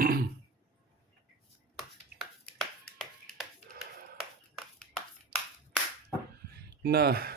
Nah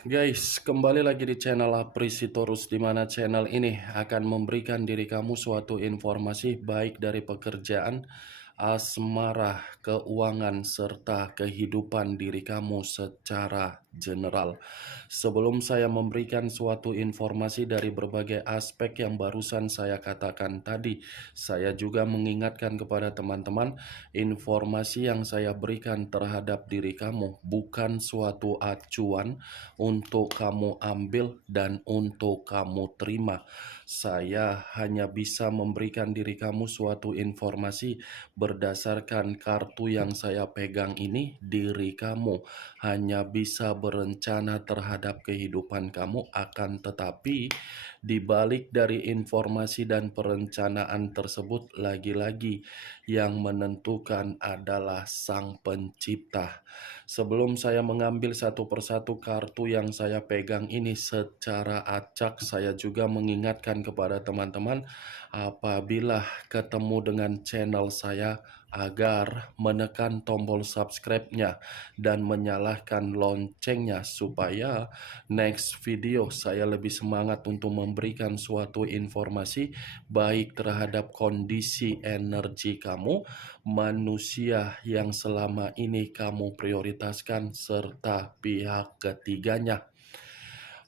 guys, kembali lagi di channel Aprisitorus, di mana channel ini akan memberikan diri kamu suatu informasi baik dari pekerjaan, asmara, keuangan, serta kehidupan diri kamu secara general. Sebelum saya memberikan suatu informasi dari berbagai aspek yang barusan saya katakan tadi, saya juga mengingatkan kepada teman-teman, informasi yang saya berikan terhadap diri kamu bukan suatu acuan untuk kamu ambil dan untuk kamu terima. Saya hanya bisa memberikan diri kamu suatu informasi berdasarkan kartu yang saya pegang ini. Diri kamu hanya bisa berencana terhadap kehidupan kamu, akan tetapi di balik dari informasi dan perencanaan tersebut, lagi-lagi yang menentukan adalah Sang Pencipta. Sebelum saya mengambil satu persatu kartu yang saya pegang ini secara acak, saya juga mengingatkan kepada teman-teman, apabila ketemu dengan channel saya, agar menekan tombol subscribe-nya dan menyalakan loncengnya, supaya next video saya lebih semangat untuk memberikan suatu informasi baik terhadap kondisi energi kamu, manusia yang selama ini kamu prioritaskan, serta pihak ketiganya.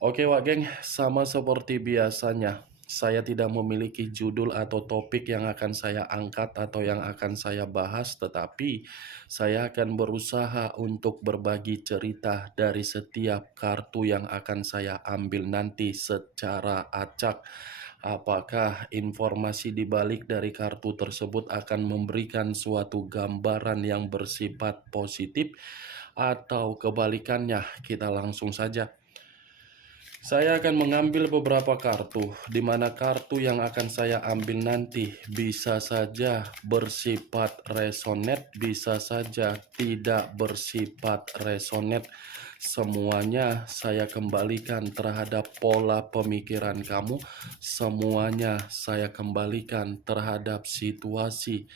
Oke Wak Geng, sama seperti biasanya, saya tidak memiliki judul atau topik yang akan saya angkat atau yang akan saya bahas, tetapi saya akan berusaha untuk berbagi cerita dari setiap kartu yang akan saya ambil nanti secara acak. Apakah informasi di balik dari kartu tersebut akan memberikan suatu gambaran yang bersifat positif atau kebalikannya? Kita langsung saja. Saya akan mengambil beberapa kartu, di mana kartu yang akan saya ambil nanti bisa saja bersifat resonate, bisa saja tidak bersifat resonate. Semuanya saya kembalikan terhadap pola pemikiran kamu, semuanya saya kembalikan terhadap situasi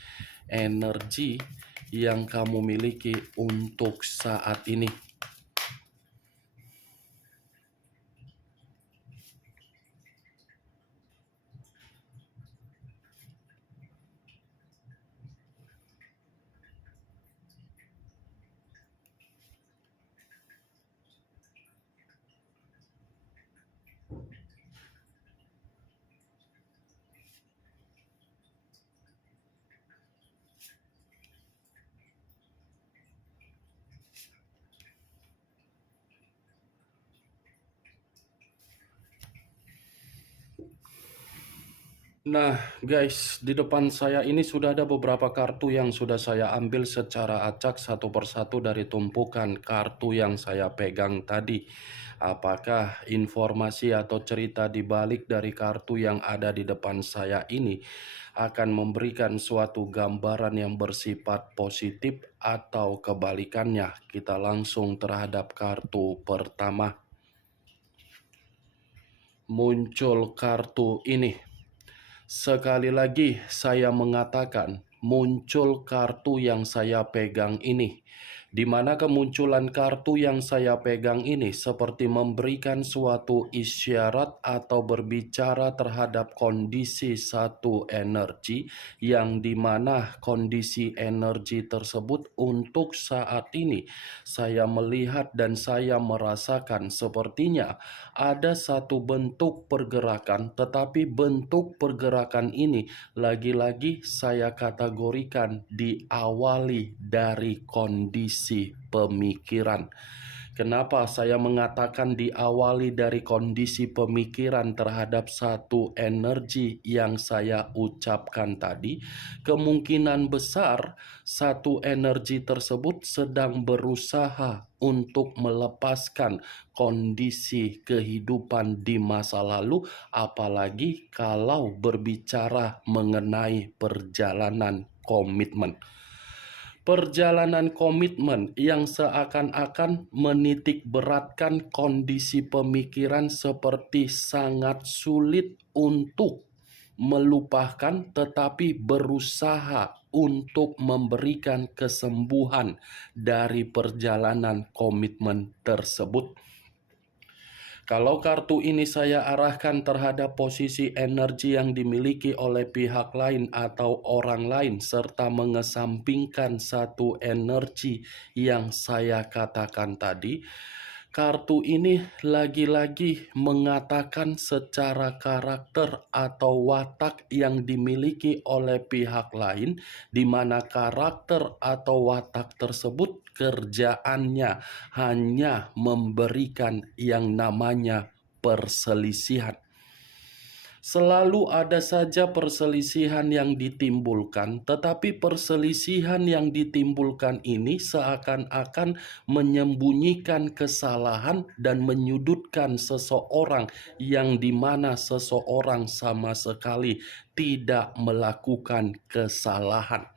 energi yang kamu miliki untuk saat ini. Nah guys, di depan saya ini sudah ada beberapa kartu yang sudah saya ambil secara acak satu persatu dari tumpukan kartu yang saya pegang tadi. Apakah informasi atau cerita di balik dari kartu yang ada di depan saya ini akan memberikan suatu gambaran yang bersifat positif atau kebalikannya? Kita langsung terhadap kartu pertama. Muncul kartu ini. Sekali lagi saya mengatakan, muncul kartu yang saya pegang ini, di mana kemunculan kartu yang saya pegang ini seperti memberikan suatu isyarat atau berbicara terhadap kondisi satu energi, yang dimana kondisi energi tersebut untuk saat ini saya melihat dan saya merasakan sepertinya ada satu bentuk pergerakan, tetapi bentuk pergerakan ini lagi-lagi saya kategorikan diawali dari kondisi pemikiran. Kenapa saya mengatakan diawali dari kondisi pemikiran terhadap satu energi yang saya ucapkan tadi? Kemungkinan besar satu energi tersebut sedang berusaha untuk melepaskan kondisi kehidupan di masa lalu, apalagi kalau berbicara mengenai perjalanan komitmen. Perjalanan komitmen yang seakan-akan menitik beratkan kondisi pemikiran seperti sangat sulit untuk melupakan tetapi berusaha untuk memberikan kesembuhan dari perjalanan komitmen tersebut. Kalau kartu ini saya arahkan terhadap posisi energi yang dimiliki oleh pihak lain atau orang lain, serta mengesampingkan satu energi yang saya katakan tadi, kartu ini lagi-lagi mengatakan secara karakter atau watak yang dimiliki oleh pihak lain, di mana karakter atau watak tersebut kerjaannya hanya memberikan yang namanya perselisihan. Selalu ada saja perselisihan yang ditimbulkan, tetapi perselisihan yang ditimbulkan ini seakan-akan menyembunyikan kesalahan dan menyudutkan seseorang, yang dimana seseorang sama sekali tidak melakukan kesalahan.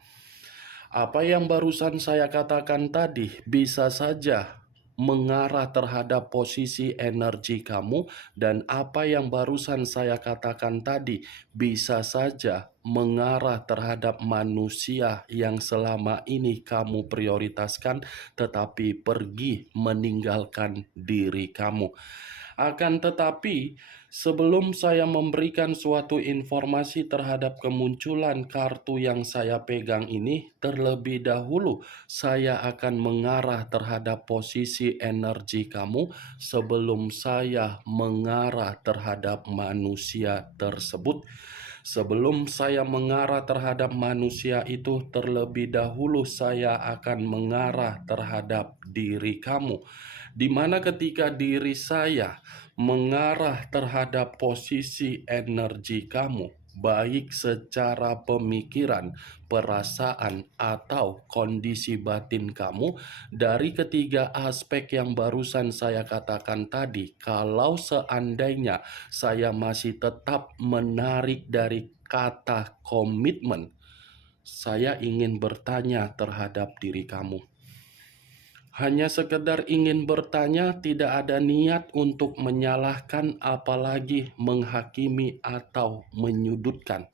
Apa yang barusan saya katakan tadi bisa saja mengarah terhadap posisi energi kamu, dan apa yang barusan saya katakan tadi bisa saja mengarah terhadap manusia yang selama ini kamu prioritaskan tetapi pergi meninggalkan diri kamu. Akan tetapi, sebelum saya memberikan suatu informasi terhadap kemunculan kartu yang saya pegang ini, terlebih dahulu saya akan mengarah terhadap posisi energi kamu sebelum saya mengarah terhadap manusia tersebut. Sebelum saya mengarah terhadap manusia itu, terlebih dahulu saya akan mengarah terhadap diri kamu, di mana ketika diri saya mengarah terhadap posisi energi kamu, baik secara pemikiran, perasaan, atau kondisi batin kamu, dari ketiga aspek yang barusan saya katakan tadi, kalau seandainya saya masih tetap menarik dari kata komitmen, saya ingin bertanya terhadap diri kamu. Hanya sekedar ingin bertanya, tidak ada niat untuk menyalahkan, apalagi menghakimi atau menyudutkan.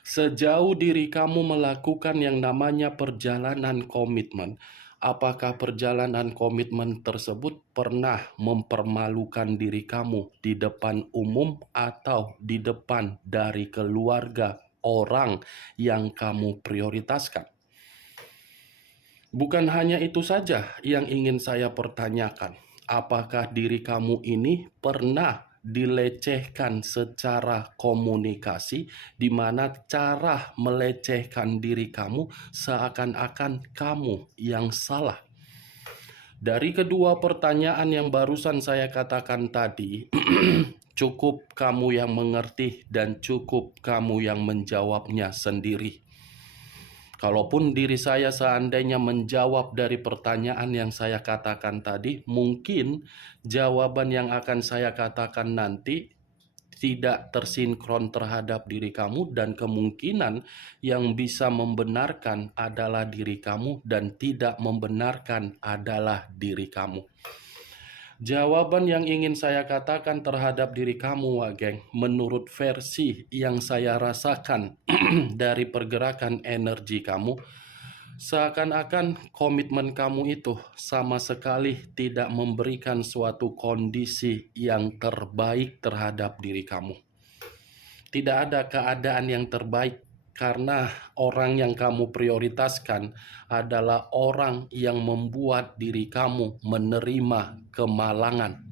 Sejauh diri kamu melakukan yang namanya perjalanan komitmen, apakah perjalanan komitmen tersebut pernah mempermalukan diri kamu di depan umum atau di depan dari keluarga orang yang kamu prioritaskan? Bukan hanya itu saja yang ingin saya pertanyakan. Apakah diri kamu ini pernah dilecehkan secara komunikasi, di mana cara melecehkan diri kamu seakan-akan kamu yang salah? Dari kedua pertanyaan yang barusan saya katakan tadi, cukup kamu yang mengerti dan cukup kamu yang menjawabnya sendiri. Kalaupun diri saya seandainya menjawab dari pertanyaan yang saya katakan tadi, mungkin jawaban yang akan saya katakan nanti tidak tersinkron terhadap diri kamu, dan kemungkinan yang bisa membenarkan adalah diri kamu dan tidak membenarkan adalah diri kamu. Jawaban yang ingin saya katakan terhadap diri kamu, Wageng, menurut versi yang saya rasakan dari pergerakan energi kamu, seakan-akan komitmen kamu itu sama sekali tidak memberikan suatu kondisi yang terbaik terhadap diri kamu. Tidak ada keadaan yang terbaik, karena orang yang kamu prioritaskan adalah orang yang membuat diri kamu menerima kemalangan.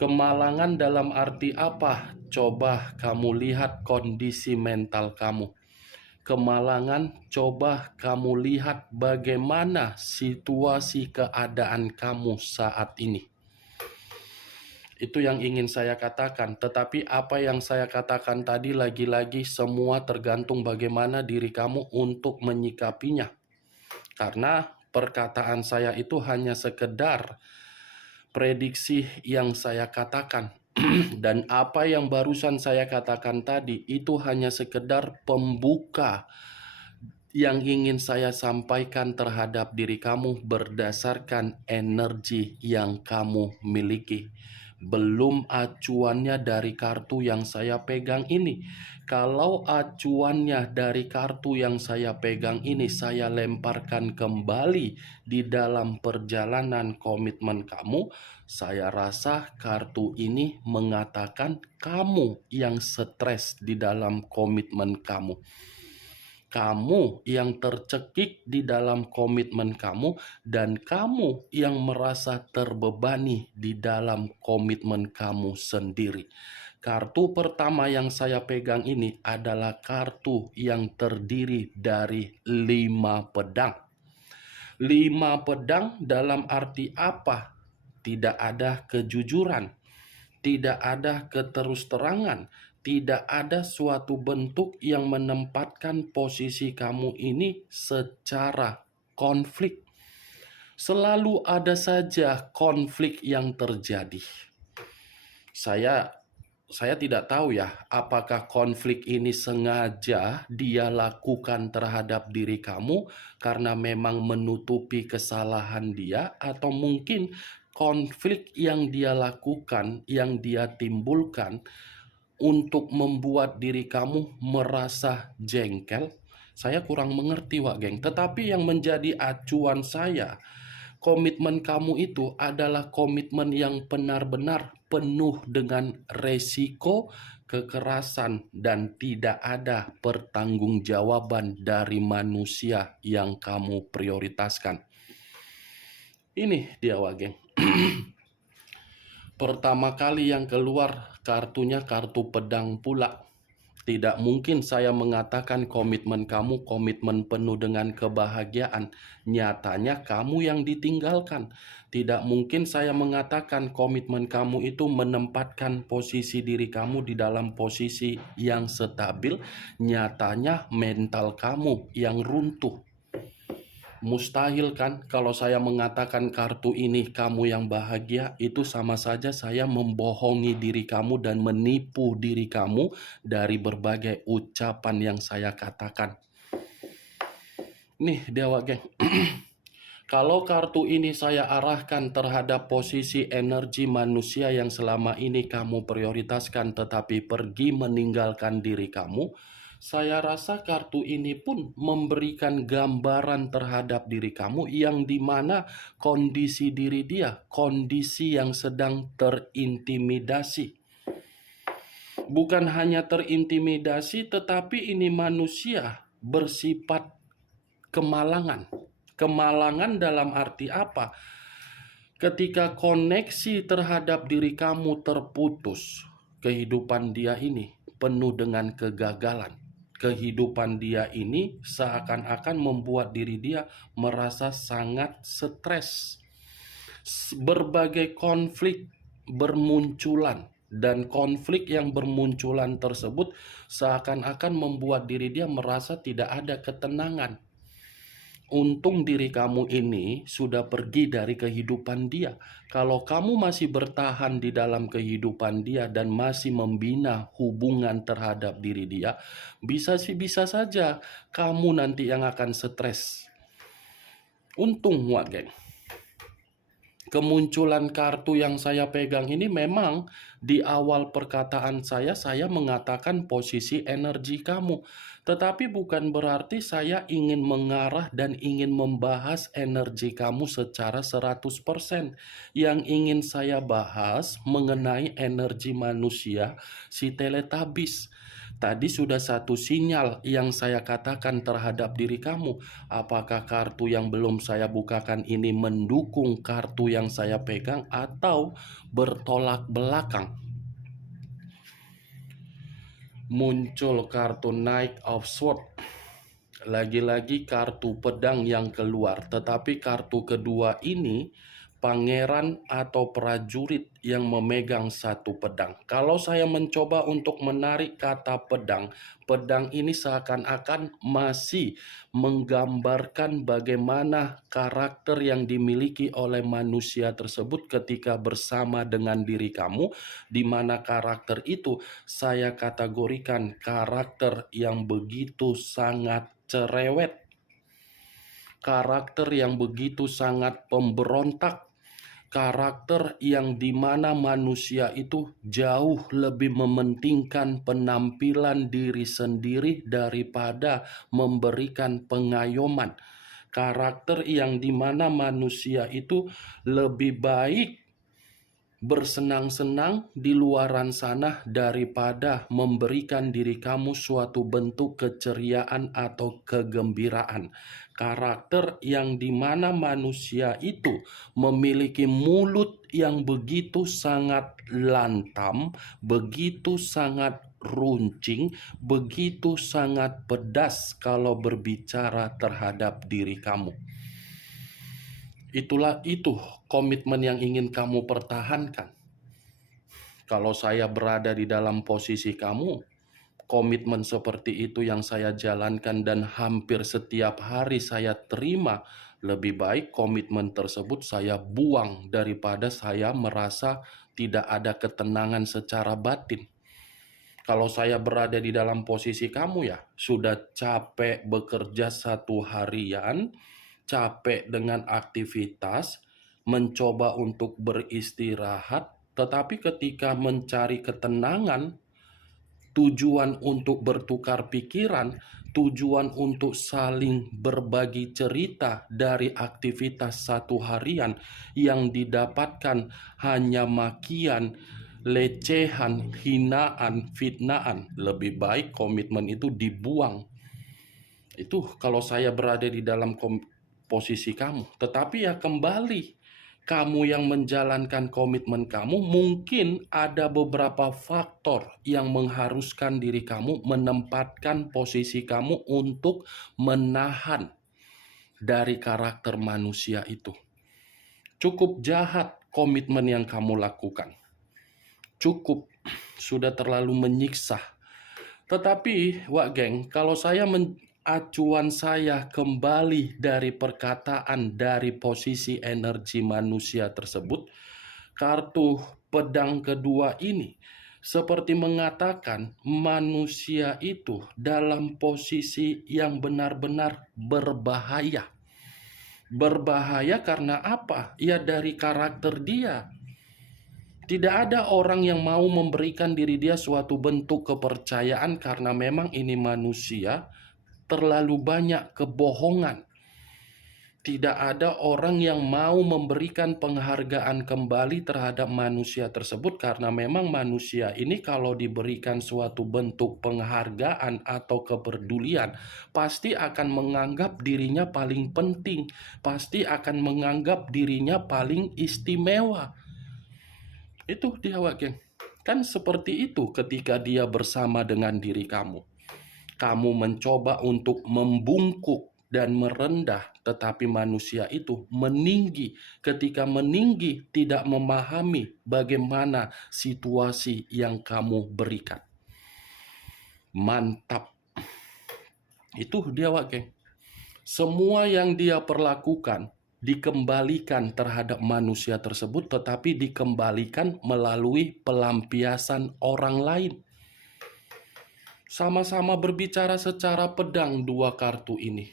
Kemalangan dalam arti apa? Coba kamu lihat kondisi mental kamu. Kemalangan, coba kamu lihat bagaimana situasi keadaan kamu saat ini. Itu yang ingin saya katakan. Tetapi apa yang saya katakan tadi, lagi-lagi semua tergantung bagaimana diri kamu untuk menyikapinya. Karena perkataan saya itu hanya sekedar prediksi yang saya katakan. Dan apa yang barusan saya katakan tadi itu hanya sekedar pembuka yang ingin saya sampaikan terhadap diri kamu berdasarkan energi yang kamu miliki. belum acuannya dari kartu yang saya pegang ini. Kalau acuannya dari kartu yang saya pegang ini saya lemparkan kembali di dalam perjalanan komitmen kamu, saya rasa kartu ini mengatakan kamu yang stres di dalam komitmen kamu. Kamu yang tercekik di dalam komitmen kamu, dan kamu yang merasa terbebani di dalam komitmen kamu sendiri. Kartu pertama yang saya pegang ini adalah kartu yang terdiri dari 5 pedang. 5 pedang dalam arti apa? Tidak ada kejujuran, tidak ada keterus-terangan, tidak ada suatu bentuk yang menempatkan posisi kamu ini secara konflik. Selalu ada saja konflik yang terjadi. Saya tidak tahu ya, apakah konflik ini sengaja dia lakukan terhadap diri kamu karena memang menutupi kesalahan dia, atau mungkin konflik yang dia lakukan, yang dia timbulkan untuk membuat diri kamu merasa jengkel. Saya kurang mengerti, Wak Geng. Tetapi yang menjadi acuan saya, komitmen kamu itu adalah komitmen yang benar-benar penuh dengan resiko, kekerasan, dan tidak ada pertanggungjawaban dari manusia yang kamu prioritaskan. Ini dia, Wak Geng. Pertama kali yang keluar kartunya kartu pedang pula. Tidak mungkin saya mengatakan komitmen kamu komitmen penuh dengan kebahagiaan. Nyatanya kamu yang ditinggalkan. Tidak mungkin saya mengatakan komitmen kamu itu menempatkan posisi diri kamu di dalam posisi yang stabil. Nyatanya mental kamu yang runtuh. Mustahil kan kalau saya mengatakan kartu ini kamu yang bahagia, itu sama saja saya membohongi diri kamu dan menipu diri kamu dari berbagai ucapan yang saya katakan. Nih Dewa Geng. Kalau kartu ini saya arahkan terhadap posisi energi manusia yang selama ini kamu prioritaskan tetapi pergi meninggalkan diri kamu, saya rasa kartu ini pun memberikan gambaran terhadap diri kamu yang dimana kondisi diri dia, kondisi yang sedang terintimidasi. Bukan hanya terintimidasi, tetapi ini manusia bersifat kemalangan. Kemalangan dalam arti apa? Ketika koneksi terhadap diri kamu terputus, kehidupan dia ini penuh dengan kegagalan. Kehidupan dia ini seakan-akan membuat diri dia merasa sangat stres. Berbagai konflik bermunculan, dan konflik yang bermunculan tersebut seakan-akan membuat diri dia merasa tidak ada ketenangan. Untung diri kamu ini sudah pergi dari kehidupan dia. Kalau kamu masih bertahan di dalam kehidupan dia dan masih membina hubungan terhadap diri dia, bisa saja kamu nanti yang akan stres. Untung, Wak Geng. Kemunculan kartu yang saya pegang ini memang di awal perkataan saya mengatakan posisi energi kamu. Tetapi bukan berarti saya ingin mengarah dan ingin membahas energi kamu secara 100%. Yang ingin saya bahas mengenai energi manusia, si Teletubbies. Tadi sudah satu sinyal yang saya katakan terhadap diri kamu. Apakah kartu yang belum saya bukakan ini mendukung kartu yang saya pegang atau bertolak belakang? Muncul kartu Knight of Swords. Lagi-lagi kartu pedang yang keluar. Tetapi kartu kedua ini pangeran atau prajurit yang memegang satu pedang. Kalau saya mencoba untuk menarik kata pedang, pedang ini seakan-akan masih menggambarkan bagaimana karakter yang dimiliki oleh manusia tersebut ketika bersama dengan diri kamu, di mana karakter itu saya kategorikan karakter yang begitu sangat cerewet, karakter yang begitu sangat pemberontak, Karakter yang dimana manusia itu jauh lebih mementingkan penampilan diri sendiri daripada memberikan pengayoman. Karakter yang dimana manusia itu lebih baik bersenang-senang di luaran sana daripada memberikan diri kamu suatu bentuk keceriaan atau kegembiraan. Karakter yang dimana manusia itu memiliki mulut yang begitu sangat lantam, begitu sangat runcing, begitu sangat pedas kalau berbicara terhadap diri kamu. Itu komitmen yang ingin kamu pertahankan. Kalau saya berada di dalam posisi kamu, komitmen seperti itu yang saya jalankan dan hampir setiap hari saya terima, lebih baik komitmen tersebut saya buang daripada saya merasa tidak ada ketenangan secara batin. Kalau saya berada di dalam posisi kamu ya, sudah capek bekerja satu harian, capek dengan aktivitas, mencoba untuk beristirahat, tetapi ketika mencari ketenangan, tujuan untuk bertukar pikiran, tujuan untuk saling berbagi cerita dari aktivitas satu harian yang didapatkan hanya makian, lecehan, hinaan, fitnaan. Lebih baik komitmen itu dibuang. Itu kalau saya berada di dalam posisi kamu. Tetapi ya kembali, kamu yang menjalankan komitmen kamu, mungkin ada beberapa faktor yang mengharuskan diri kamu menempatkan posisi kamu untuk menahan dari karakter manusia itu. Cukup jahat komitmen yang kamu lakukan. Cukup, sudah terlalu menyiksa. Tetapi, Wak Geng, kalau saya acuan saya kembali dari perkataan dari posisi energi manusia tersebut, kartu pedang kedua ini seperti mengatakan manusia itu dalam posisi yang benar-benar berbahaya. Berbahaya karena apa? Ya dari karakter dia. Tidak ada orang yang mau memberikan diri dia suatu bentuk kepercayaan karena memang ini manusia, terlalu banyak kebohongan. Tidak ada orang yang mau memberikan penghargaan kembali terhadap manusia tersebut karena memang manusia ini kalau diberikan suatu bentuk penghargaan atau kepedulian, pasti akan menganggap dirinya paling penting, pasti akan menganggap dirinya paling istimewa. Itu dia, Wak. Kan seperti itu ketika dia bersama dengan diri kamu. Kamu mencoba untuk membungkuk dan merendah, tetapi manusia itu meninggi. Ketika meninggi, tidak memahami bagaimana situasi yang kamu berikan. Mantap. Itu dia, Wak. Semua yang dia perlakukan dikembalikan terhadap manusia tersebut, tetapi dikembalikan melalui pelampiasan orang lain. Sama-sama berbicara secara pedang dua kartu ini.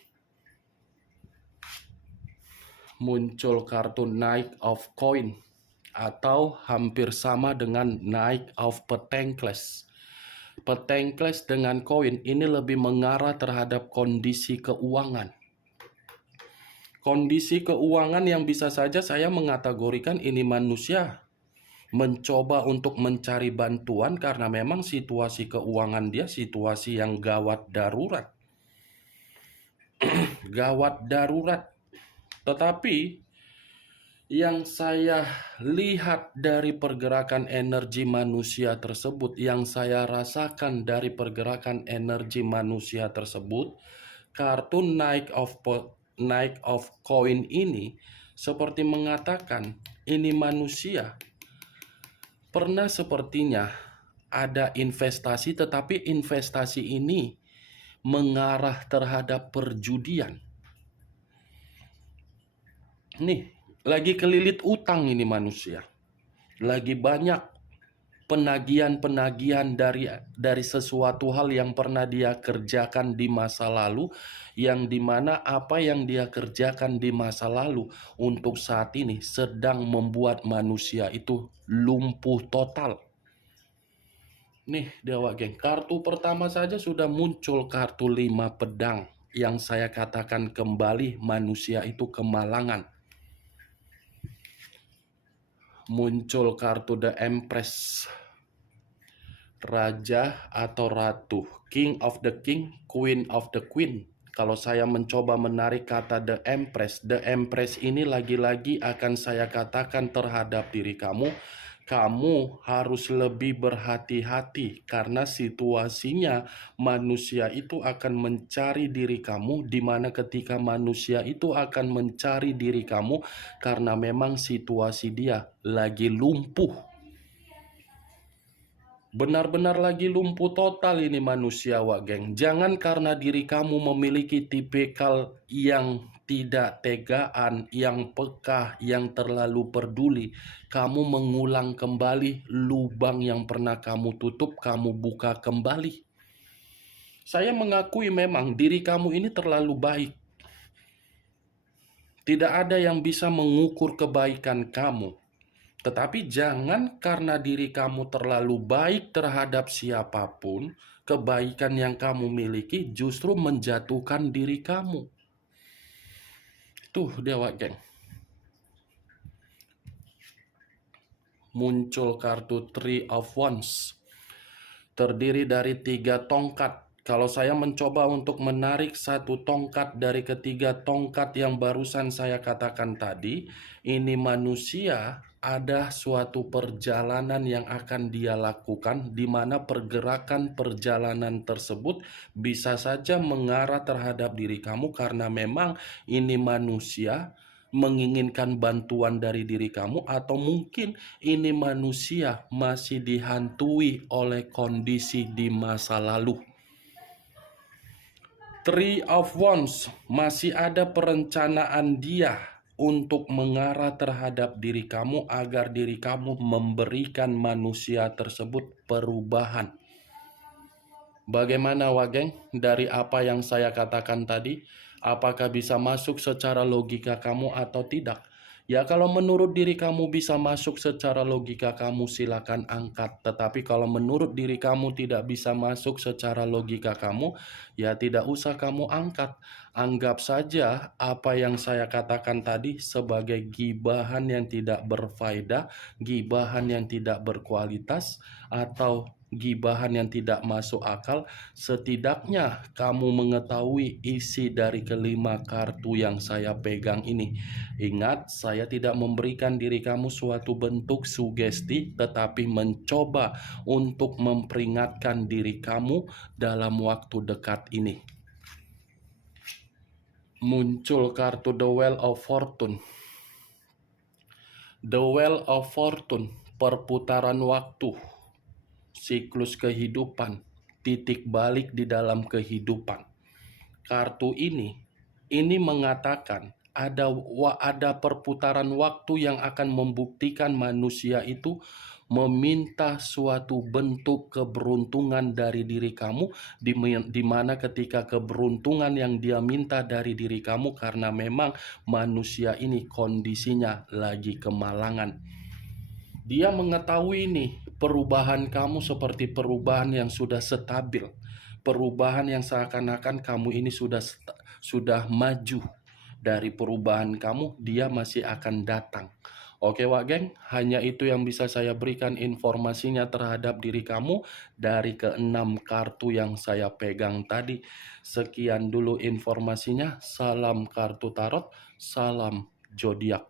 Muncul kartu Knight of Coin atau hampir sama dengan Knight of Pentacles. Pentacles dengan koin ini lebih mengarah terhadap kondisi keuangan. Kondisi keuangan yang bisa saja saya mengategorikan ini manusia mencoba untuk mencari bantuan karena memang situasi keuangan dia situasi yang gawat darurat. Gawat darurat. Tetapi yang saya lihat dari pergerakan energi manusia tersebut, yang saya rasakan dari pergerakan energi manusia tersebut, kartu Knight of Coin ini seperti mengatakan ini manusia pernah sepertinya ada investasi, tetapi investasi ini mengarah terhadap perjudian. Nih, lagi kelilit utang ini manusia. Lagi banyak penagihan-penagihan dari sesuatu hal yang pernah dia kerjakan di masa lalu, yang dimana apa yang dia kerjakan di masa lalu untuk saat ini sedang membuat manusia itu lumpuh total. Nih Dewa Geng, kartu pertama saja sudah muncul kartu 5 pedang yang saya katakan kembali manusia itu kemalangan. Muncul kartu The Empress, Raja atau Ratu, King of the King, Queen of the Queen. Kalau saya mencoba menarik kata The Empress ini lagi-lagi akan saya katakan terhadap diri kamu. Kamu harus lebih berhati-hati karena situasinya manusia itu akan mencari diri kamu, di mana ketika manusia itu akan mencari diri kamu karena memang situasi dia lagi lumpuh. Benar-benar lagi lumpuh total ini manusia, Wak Geng. Jangan karena diri kamu memiliki tipikal yang tidak tegaan, yang peka, yang terlalu peduli, kamu mengulang kembali lubang yang pernah kamu tutup, kamu buka kembali. Saya mengakui memang diri kamu ini terlalu baik. Tidak ada yang bisa mengukur kebaikan kamu. Tetapi jangan karena diri kamu terlalu baik terhadap siapapun, kebaikan yang kamu miliki justru menjatuhkan diri kamu. Tuh Dewa Geng. Muncul kartu Three of Wands. Terdiri dari 3 tongkat. Kalau saya mencoba untuk menarik satu tongkat dari ketiga tongkat yang barusan saya katakan tadi, ini manusia ada suatu perjalanan yang akan dia lakukan, di mana pergerakan perjalanan tersebut bisa saja mengarah terhadap diri kamu karena memang ini manusia menginginkan bantuan dari diri kamu, atau mungkin ini manusia masih dihantui oleh kondisi di masa lalu. Three of Wands, masih ada perencanaan dia untuk mengarah terhadap diri kamu agar diri kamu memberikan manusia tersebut perubahan. Bagaimana Wak Geng dari apa yang saya katakan tadi? Apakah bisa masuk secara logika kamu atau tidak? Ya kalau menurut diri kamu bisa masuk secara logika kamu silakan angkat. Tetapi kalau menurut diri kamu tidak bisa masuk secara logika kamu, ya tidak usah kamu angkat. Anggap saja apa yang saya katakan tadi sebagai gibahan yang tidak berfaedah, gibahan yang tidak berkualitas, atau gibahan yang tidak masuk akal. Setidaknya kamu mengetahui isi dari kelima kartu yang saya pegang ini. Ingat, saya tidak memberikan diri kamu suatu bentuk sugesti, tetapi mencoba untuk memperingatkan diri kamu dalam waktu dekat ini. Muncul kartu The Wheel of Fortune. The Wheel of Fortune, perputaran waktu, siklus kehidupan, titik balik di dalam kehidupan. Kartu ini mengatakan ada perputaran waktu yang akan membuktikan manusia itu meminta suatu bentuk keberuntungan dari diri kamu, di mana ketika keberuntungan yang dia minta dari diri kamu karena memang manusia ini kondisinya lagi kemalangan. Dia mengetahui nih perubahan kamu seperti perubahan yang sudah stabil, perubahan yang seakan-akan kamu ini sudah maju. Dari perubahan kamu, dia masih akan datang. Oke Wak Geng, hanya itu yang bisa saya berikan informasinya terhadap diri kamu dari ke-6 kartu yang saya pegang tadi. Sekian dulu informasinya. Salam kartu tarot, salam zodiak.